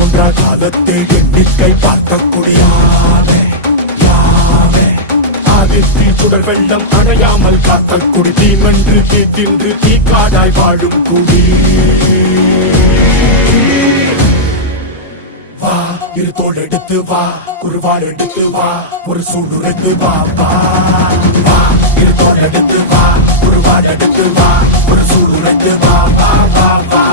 தோன்றா காலத்தை எண்ணிக்கை பார்க்கக்கூடிய ஆதித்தில் சுடர் வெள்ளம் அணையாமல் காத்த குடி தீமென்று தீ தின்று தீக்காடாய் வாழும் குடி வா இரு தோள் எடுத்து வா குருவாள் எடுத்து வா ஒரு சூடுரைத்து வா வா வா இரு தோள் எடுத்து வா குருவாள் எடுத்து வா ஒரு சூடுரைத்து வா வா வா வா